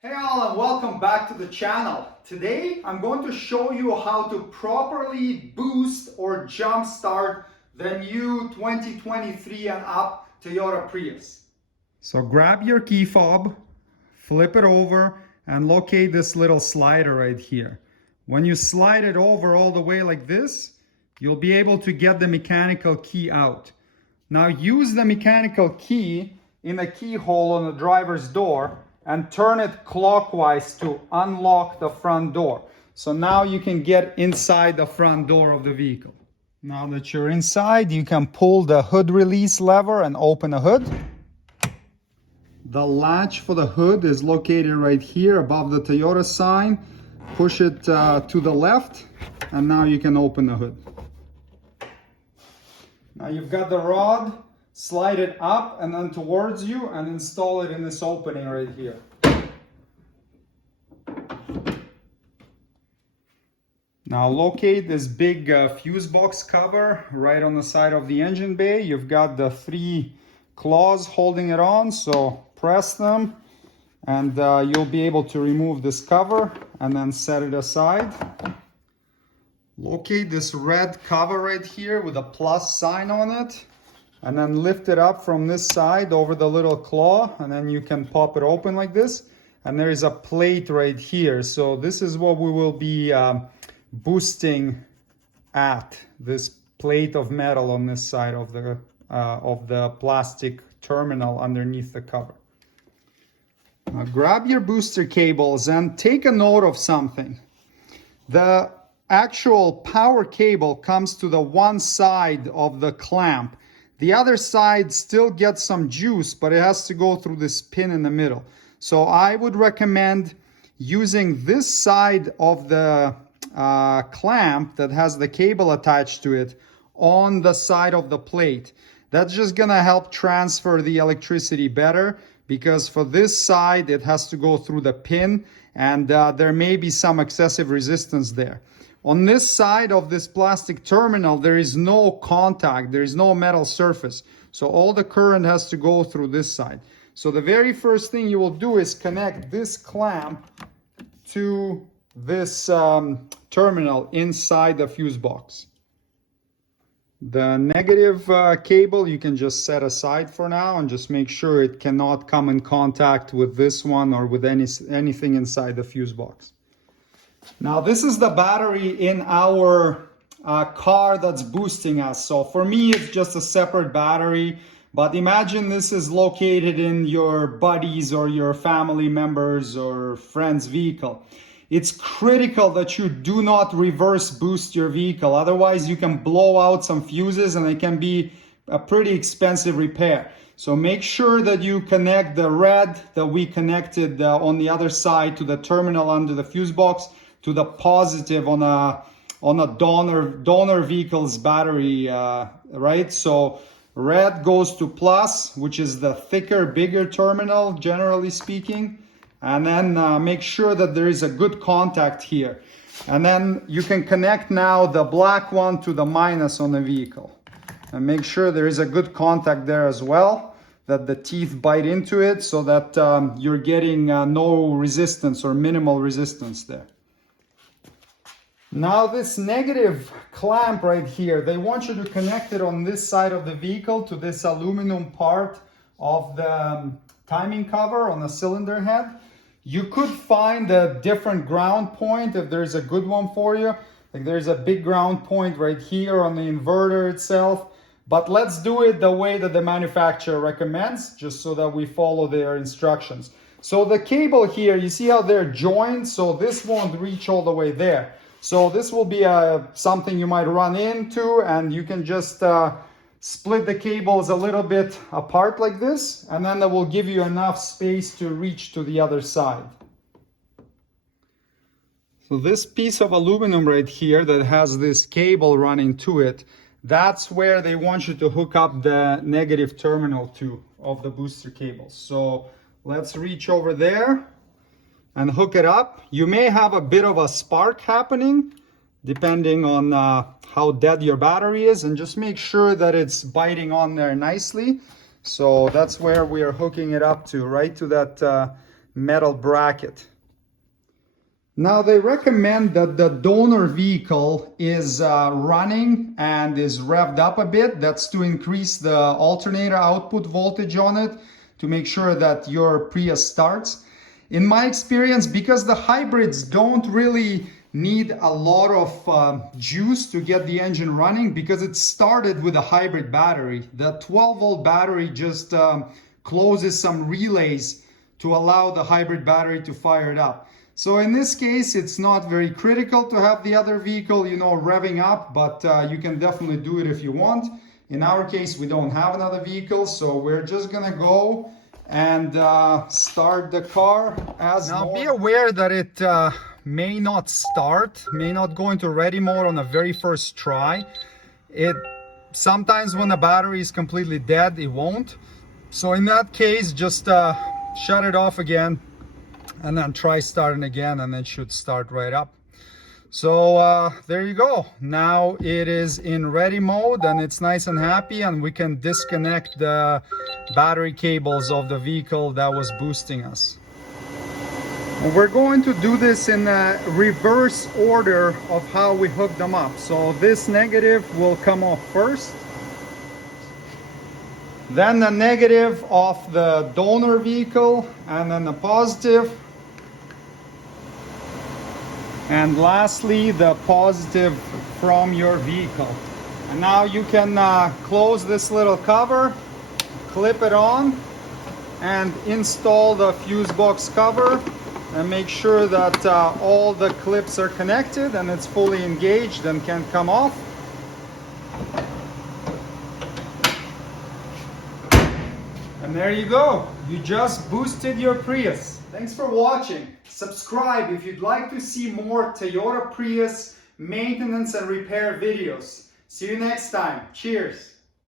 Hey all, and welcome back to the channel. Today I'm going to show you how to properly boost or jumpstart the new 2023 and up Toyota Prius. So grab your key fob, flip it over, and locate this little slider right here. When you slide it over all the way like this, you'll be able to get the mechanical key out. Now use the mechanical key in the keyhole on the driver's door and turn it clockwise to unlock the front door. So now you can get inside the front door of the vehicle. Now that you're inside, you can pull the hood release lever and open the hood. The latch for the hood is located right here above the Toyota sign. Push it to the left, and now you can open the hood. Now you've got the rod, slide it up and then towards you and install it in this opening right here. Now locate this big fuse box cover right on the side of the engine bay. You've got the 3 claws holding it on, so press them and you'll be able to remove this cover and then set it aside. Locate this red cover right here with a plus sign on it and then lift it up from this side over the little claw, and then you can pop it open like this, and there is a plate right here. So this is what we will be boosting at, this plate of metal on this side of the plastic terminal underneath the cover. Now grab your booster cables and take a note of something. The actual power cable comes to the one side of the clamp. The other side still gets some juice, but it has to go through this pin in the middle. So I would recommend using this side of the clamp that has the cable attached to it on the side of the plate. That's just gonna help transfer the electricity better, because for this side it has to go through the pin, and there may be some excessive resistance there. On this side of this plastic terminal, there is no contact, there is no metal surface. So all the current has to go through this side. So the very first thing you will do is connect this clamp to this terminal inside the fuse box. The negative cable you can just set aside for now and just make sure it cannot come in contact with this one or with anything inside the fuse box. Now this is the battery in our car that's boosting us. So for me it's just a separate battery, but imagine this is located in your buddies or your family members or friends' vehicle. It's critical that you do not reverse boost your vehicle, otherwise you can blow out some fuses and it can be a pretty expensive repair. So make sure that you connect the red that we connected on the other side to the terminal under the fuse box to the positive on a donor vehicle's battery, right? So red goes to plus, which is the thicker, bigger terminal, generally speaking. And then make sure that there is a good contact here. And then you can connect now the black one to the minus on the vehicle. And make sure there is a good contact there as well, that the teeth bite into it so that you're getting no resistance or minimal resistance there. Now this negative clamp right here, they want you to connect it on this side of the vehicle to this aluminum part of the timing cover on the cylinder head. You could find a different ground point if there's a good one for you. Like there's a big ground point right here on the inverter itself. But let's do it the way that the manufacturer recommends, just so that we follow their instructions. So the cable here, you see how they're joined? So this won't reach all the way there. So this will be something you might run into, and you can just split the cables a little bit apart like this, and then that will give you enough space to reach to the other side. So this piece of aluminum right here that has this cable running to it, that's where they want you to hook up the negative terminal to of the booster cables. So let's reach over there and hook it up. You may have a bit of a spark happening depending on how dead your battery is, and just make sure that it's biting on there nicely. So that's where we are hooking it up to, right to that metal bracket. Now they recommend that the donor vehicle is running and is revved up a bit. That's to increase the alternator output voltage on it, to make sure that your Prius starts. In my experience, because the hybrids don't really need a lot of juice to get the engine running, because it started with a hybrid battery. The 12-volt battery just closes some relays to allow the hybrid battery to fire it up. So in this case, it's not very critical to have the other vehicle, you know, revving up, but you can definitely do it if you want. In our case, we don't have another vehicle, so we're just gonna go and start the car as normal. Now be aware that it may not start, may not go into ready mode on the very first try. Sometimes when the battery is completely dead, it won't. So in that case, just shut it off again and then try starting again, and it should start right up. So there you go. Now it is in ready mode and it's nice and happy, and we can disconnect the battery cables of the vehicle that was boosting us. And we're going to do this in a reverse order of how we hook them up. So this negative will come off first, then the negative of the donor vehicle, and then the positive, and lastly the positive from your vehicle. And now you can close this little cover, clip it on, and install the fuse box cover, and make sure that all the clips are connected and it's fully engaged and can come off. And there you go, you just boosted your Prius. Thanks for watching. Subscribe if you'd like to see more Toyota Prius maintenance and repair videos. See you next time. Cheers.